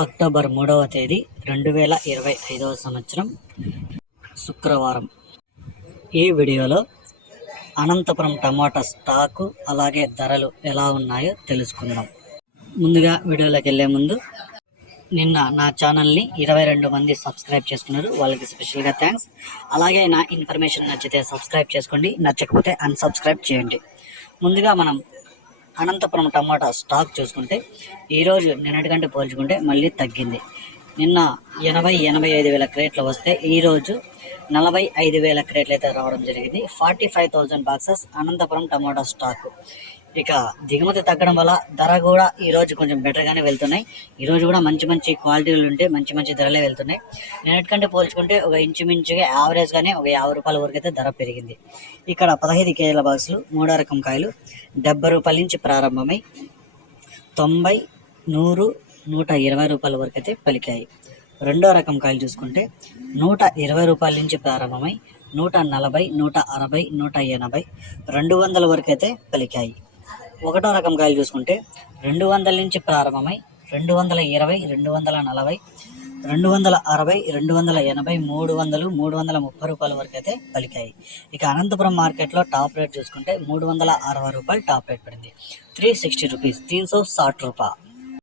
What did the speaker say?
October 3వ తేదీ 2025 సంవత్సరం శుక్రవారం. ఈ వీడియోలో అనంతపురం టమాటా స్టాకు అలాగే ధరలు ఎలా ఉన్నాయో తెలుసుకుందాం. ముందుగా వీడియోలోకి వెళ్ళే ముందు నిన్న నా ఛానల్ని 22 మంది సబ్స్క్రైబ్ చేసుకున్నారు, వాళ్ళకి స్పెషల్గా థ్యాంక్స్. అలాగే నా ఇన్ఫర్మేషన్ నచ్చితే సబ్స్క్రైబ్ చేసుకోండి, నచ్చకపోతే అన్సబ్స్క్రైబ్ చేయండి. ముందుగా మనం అనంతపురం టమాటా స్టాక్ చూసుకుంటే ఈరోజు నిన్నటికంటే పోల్చుకుంటే మళ్ళీ తగ్గింది. నిన్న 85 వేల క్రేట్లు వస్తే ఈరోజు 45 వేల క్రేట్లు అయితే రావడం జరిగింది. 45,000 బాక్సెస్ అనంతపురం టమాటా స్టాక్. ఇక దిగుమతి తగ్గడం వల్ల ధర కూడా ఈరోజు కొంచెం బెటర్గానే వెళ్తున్నాయి. ఈరోజు కూడా మంచి క్వాలిటీలు ఉంటే మంచి ధరలే వెళ్తున్నాయి. నిన్నటికంటే పోల్చుకుంటే ఒక ఇంచుమించుగా యావరేజ్గానే ఒక 50 రూపాయల వరకు అయితే ధర పెరిగింది. ఇక్కడ 15 కేజీల బాక్సులు 3 రకం కాయలు 70 రూపాయల నుంచి ప్రారంభమై 90, 100, 120 రూపాయల వరకు అయితే పలికాయి. రెండో రకం కాయలు చూసుకుంటే 120 రూపాయల నుంచి ప్రారంభమై 140, 160, 180, 200 వరకు అయితే పలికాయి. ఒకటో రకం కాయలు చూసుకుంటే 200 నుంచి ప్రారంభమై 220, 240, 260, 280, 300, 330 రూపాయల వరకు అయితే పలికాయి. ఇక అనంతపురం మార్కెట్లో టాప్ రేట్ చూసుకుంటే 360 రూపాయలు టాప్ రేట్ పడింది. 360 రూపీస్, 360 రూపాయ.